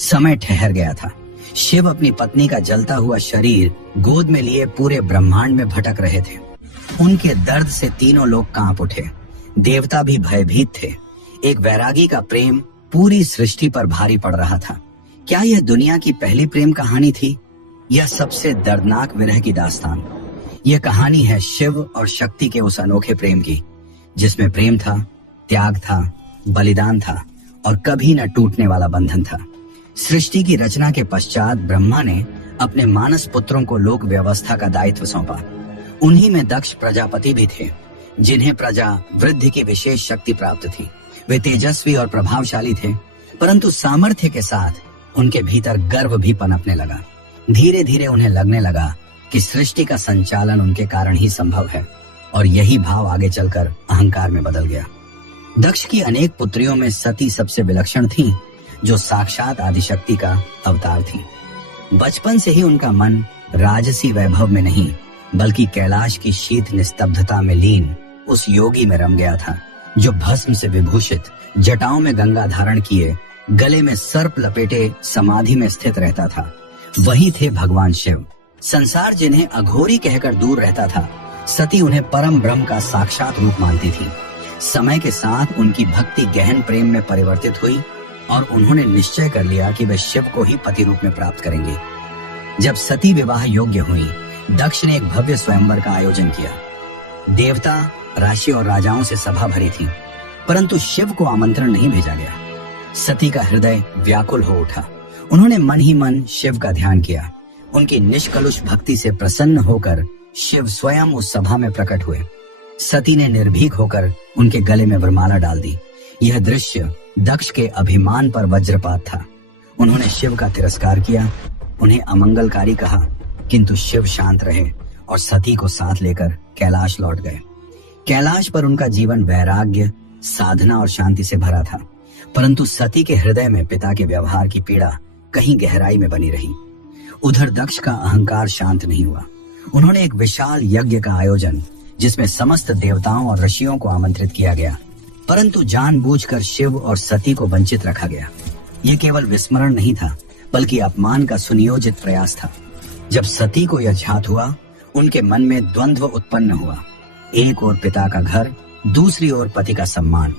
समय ठहर गया था। शिव अपनी पत्नी का जलता हुआ शरीर गोद में लिए पूरे ब्रह्मांड में भटक रहे थे। उनके दर्द से तीनों लोग कांप उठे। देवता भी भयभीत थे। एक वैरागी का प्रेम पूरी सृष्टि पर भारी पड़ रहा था। क्या यह दुनिया की पहली प्रेम कहानी थी? यह सबसे दर्दनाक विरह की दास्तान। यह कहानी है शिव और शक्ति के उस अनोखे प्रेम की, जिसमें प्रेम था, त्याग था, बलिदान था और कभी न टूटने वाला बंधन था। सृष्टि की रचना के पश्चात ब्रह्मा ने अपने मानस पुत्रों को लोक व्यवस्था का दायित्व सौंपा। उन्हीं में दक्ष प्रजापति भी थे, जिन्हें प्रजा वृद्धि की विशेष शक्ति प्राप्त थी। वे तेजस्वी और प्रभावशाली थे, परंतु सामर्थ्य के साथ उनके भीतर गर्व भी पनपने लगा। धीरे धीरे उन्हें लगने लगा कि सृष्टि का संचालन उनके कारण ही संभव है, और यही भाव आगे चलकर अहंकार में बदल गया। दक्ष की अनेक पुत्रियों में सती सबसे विलक्षण थीं, जो साक्षात आदिशक्ति का अवतार थी। बचपन से ही उनका मन राजसी वैभव में नहीं, बल्कि कैलाश की शीत निस्तब्धता में लीन उस योगी में रम गया था, जो भस्म से विभूषित, जटाओं में गंगा धारण किए, गले में सर्प लपेटे समाधि में स्थित रहता था। वही थे भगवान शिव। संसार जिन्हें अघोरी कहकर दूर रहता था, सती उन्हें परम ब्रह्म का साक्षात रूप मानती थी। समय के साथ उनकी भक्ति गहन प्रेम में परिवर्तित हुई और उन्होंने निश्चय कर लिया कि वे शिव को ही पति रूप में प्राप्त करेंगे। जब सती विवाह योग्य हुई, दक्ष ने एक भव्य स्वयंवर का आयोजन किया। देवता, राशि और राजाओं से सभा भरी थी, परंतु शिव को आमंत्रण नहीं भेजा गया। सती का हृदय व्याकुल हो उठा। उन्होंने मन ही मन शिव का ध्यान किया। उनकी निष्कलुष भक्ति से प्रसन्न होकर शिव स्वयं उस सभा में प्रकट हुए। सती ने निर्भीक होकर उनके गले में वरमाला डाल दी। यह दृश्य दक्ष के अभिमान पर वज्रपात था। उन्होंने शिव का तिरस्कार किया, उन्हें अमंगलकारी कहा, किंतु शिव शांत रहे और सती को साथ लेकर कैलाश लौट गए। कैलाश पर उनका जीवन वैराग्य, साधना और शांति से भरा था, परंतु सती के हृदय में पिता के व्यवहार की पीड़ा कहीं गहराई में बनी रही। उधर दक्ष का अहंकार शांत नहीं हुआ। उन्होंने एक विशाल यज्ञ का आयोजन, जिसमें समस्त देवताओं और ऋषियों को आमंत्रित किया गया, परंतु जानबूझकर शिव और सती को वंचित रखा गया। यह केवल विस्मरण नहीं था, बल्कि अपमान का सुनियोजित प्रयास था। जब सती को यह ज्ञात हुआ, उनके मन में द्वंद्व उत्पन्न हुआ। एक ओर पिता का घर, दूसरी ओर पति का सम्मान।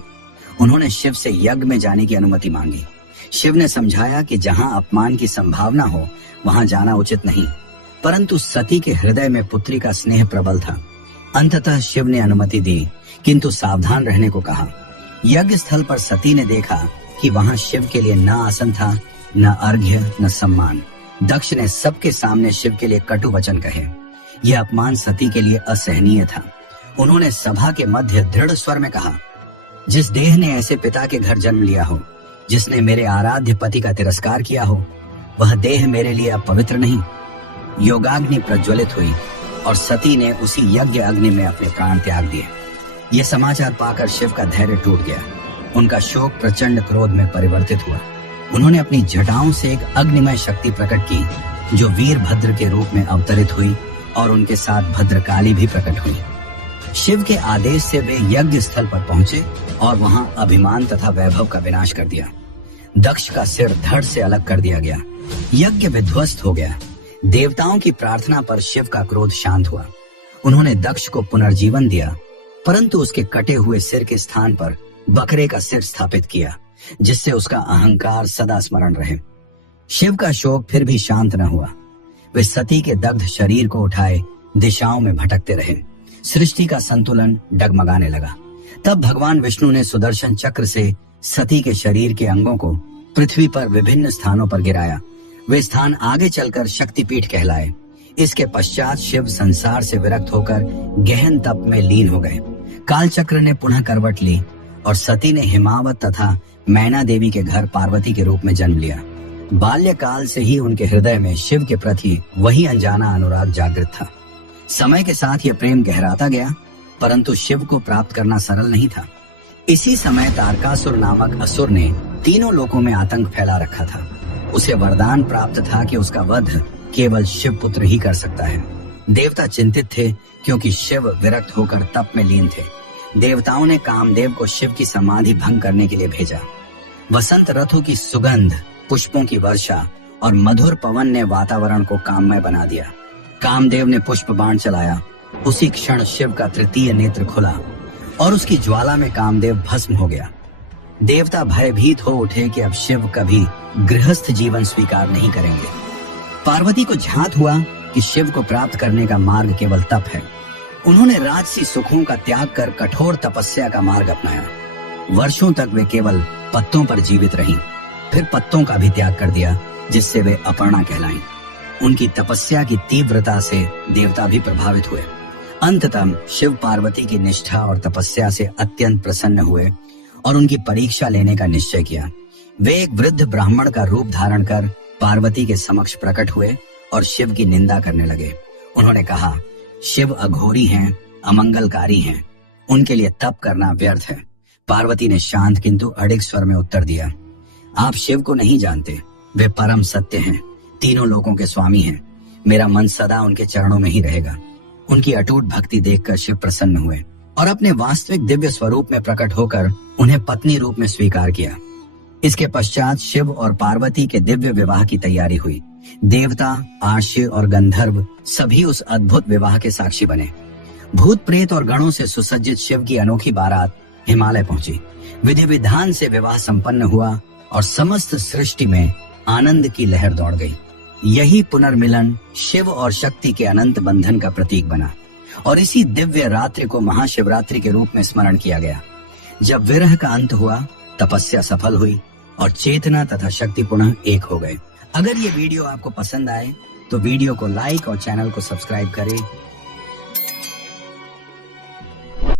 उन्होंने शिव से यज्ञ में जाने की अनुमति मांगी। शिव ने समझाया कि जहां अपमान की संभावना हो, वहां जाना उचित नहीं, परंतु सती के हृदय में पुत्री का स्नेह प्रबल था। अंततः शिव ने अनुमति दी, किंतु सावधान रहने को कहा। यज्ञ स्थल पर सती ने देखा कि वहां शिव के लिए न आसन था, न अर्घ्य, न सम्मान। दक्ष ने सबके सामने शिव के लिए कटु वचन कहे। यह अपमान सती के लिए असहनीय था। उन्होंने सभा के मध्य दृढ़ स्वर में कहा, जिस देह ने ऐसे पिता के घर जन्म लिया हो, जिसने मेरे आराध्य पति का तिरस्कार किया हो, वह देह मेरे लिए अब पवित्र नहीं। योगाग्नि प्रज्वलित हुई और सती ने उसी यज्ञ अग्नि में अपने प्राण त्याग दिए। यह समाचार पाकर शिव का धैर्य टूट गया। उनका शोक प्रचंड क्रोध में परिवर्तित हुआ। उन्होंने अपनी जटाओं से एक अग्निमय शक्ति प्रकट की, जो वीरभद्र के रूप में अवतरित हुई, और उनके साथ भद्रकाली भी प्रकट हुई। शिव के आदेश से वे यज्ञ स्थल पर पहुंचे और वहां अभिमान तथा वैभव का विनाश कर दिया। दक्ष का सिर धड़ से अलग कर दिया गया। यज्ञ विध्वस्त हो गया। देवताओं की प्रार्थना पर शिव का क्रोध शांत हुआ। उन्होंने दक्ष को पुनर्जीवन दिया, परंतु उसके कटे हुए सिर के स्थान पर बकरे का सिर स्थापित किया, जिससे उसका अहंकार सदा स्मरण रहे। शिव का शोक फिर भी शांत न हुआ। वे सती के दग्ध शरीर को उठाए दिशाओं में भटकते रहे। सृष्टि का संतुलन डगमगाने लगा। तब भगवान विष्णु ने सुदर्शन चक्र से सती के शरीर के अंगों को पृथ्वी पर विभिन्न स्थानों पर गिराया। वे स्थान आगे चलकर शक्तिपीठ कहलाए। इसके पश्चात शिव संसार से विरक्त होकर गहन तप में लीन हो गए। कालचक्र ने पुनः करवट ली और सती ने हिमावत तथा मैना देवी के घर पार्वती के रूप में जन्म लिया। बाल्यकाल से ही उनके हृदय में शिव के प्रति वही अनजाना अनुराग जागृत था। समय के साथ यह प्रेम गहराता गया, परंतु शिव को प्राप्त करना सरल नहीं था। इसी समय तारकासुर नामक असुर ने तीनों लोकों में आतंक फैला रखा था। उसे वरदान प्राप्त था कि उसका वध केवल शिव पुत्र ही कर सकता है। देवता चिंतित थे, क्योंकि शिव विरक्त होकर तप में लीन थे। देवताओं ने कामदेव को शिव की समाधि भंग करने के लिए भेजा। वसंत ऋतु की सुगंध पुष्पों की वर्षा और मधुर पवन ने वातावरण को काममय बना दिया। कामदेव ने पुष्प बाण चलाया। उसी क्षण शिव का तृतीय नेत्र खुला और उसकी ज्वाला में कामदेव भस्म हो गया। देवता भयभीत हो उठे कि अब शिव कभी गृहस्थ जीवन स्वीकार नहीं करेंगे। पार्वती को झांत हुआ कि शिव को प्राप्त करने का मार्ग केवल तप है। उन्होंने राजसी सुखों का त्याग कर कठोर तपस्या का मार्ग अपनाया। वर्षों तक वे केवल पत्तों पर जीवित रहीं, फिर पत्तों का भी त्याग कर दिया, जिससे वे अपर्णा कहलाईं। उनकी तपस्या की तीव्रता से देवता भी प्रभावित हुए। अंततः शिव पार्वती की निष्ठा और तपस्या से अत्यंत प्रसन्न हुए और उनकी परीक्षा लेने का निश्चय किया। वे एक वृद्ध ब्राह्मण का रूप धारण कर पार्वती के समक्ष प्रकट हुए और शिव की निंदा करने लगे। उन्होंने कहा, शिव अघोरी हैं, अमंगलकारी हैं, उनके लिए तप करना व्यर्थ है। पार्वती ने शांत किंतु अडिग स्वर में उत्तर दिया, आप शिव को नहीं जानते, वे परम सत्य हैं, तीनों लोकों के स्वामी हैं। मेरा मन सदा उनके चरणों में ही रहेगा। उनकी अटूट भक्ति देखकर शिव प्रसन्न हुए और अपने वास्तविक दिव्य स्वरूप में प्रकट होकर उन्हें पत्नी रूप में स्वीकार किया। इसके पश्चात शिव और पार्वती के दिव्य विवाह की तैयारी हुई। देवता, आर्ष्य और गंधर्व सभी उस अद्भुत विवाह के साक्षी बने। भूत प्रेत और गणों से सुसज्जित शिव की अनोखी बारात हिमालय पहुंची। विधि विधान से विवाह संपन्न हुआ और समस्त सृष्टि में आनंद की लहर दौड़ गई। यही पुनर्मिलन शिव और शक्ति के अनंत बंधन का प्रतीक बना और इसी दिव्य रात्रि को महाशिवरात्रि के रूप में स्मरण किया गया। जब विरह का अंत हुआ, तपस्या सफल हुई और चेतना तथा शक्ति पुनः एक हो गए। अगर ये वीडियो आपको पसंद आए तो वीडियो को लाइक और चैनल को सब्सक्राइब करें